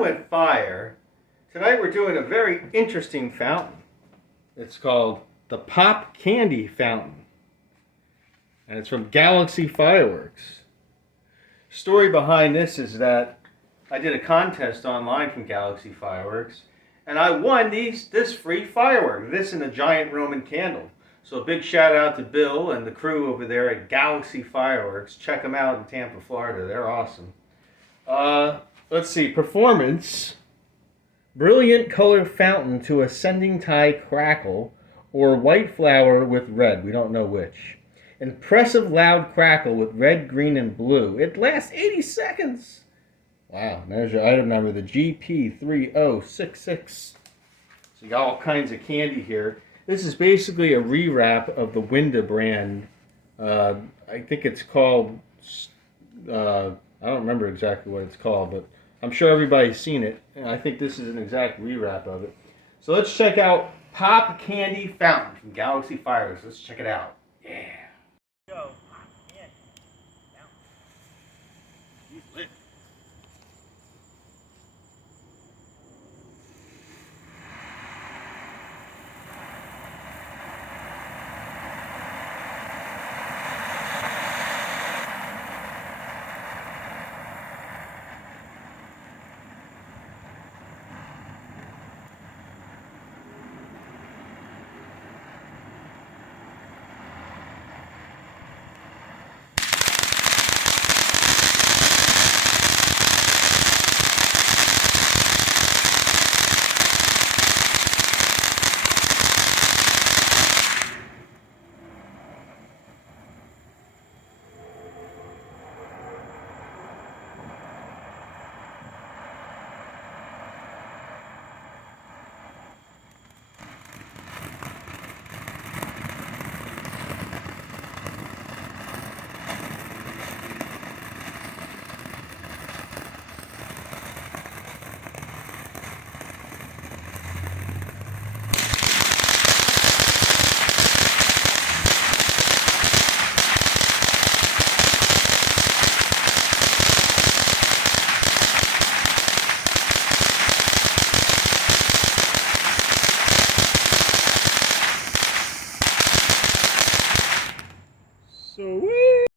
with fire. Tonight we're doing a very interesting fountain. It's called the Pop Candy Fountain. And it's from Galaxy Fireworks. Story behind this is that I did a contest online from Galaxy Fireworks, and I won this free firework, this and a giant Roman candle. So a big shout out to Bill and the crew over there at Galaxy Fireworks. Check them out in Tampa, Florida. They're awesome. Let's see. Performance. Brilliant color fountain to ascending tide crackle, or white flower with red. We don't know which. Impressive loud crackle with red, green, and blue. It lasts 80 seconds. Wow. There's your item number, the GP3066. So you got all kinds of candy here. This is basically a rewrap of the Winda brand. I think it's called, I don't remember exactly what it's called, but I'm sure everybody's seen it. And I think this is an exact rewrap of it. So let's check out Pop Candy Fountain from Galaxy Fireworks. Let's check it out. Yeah.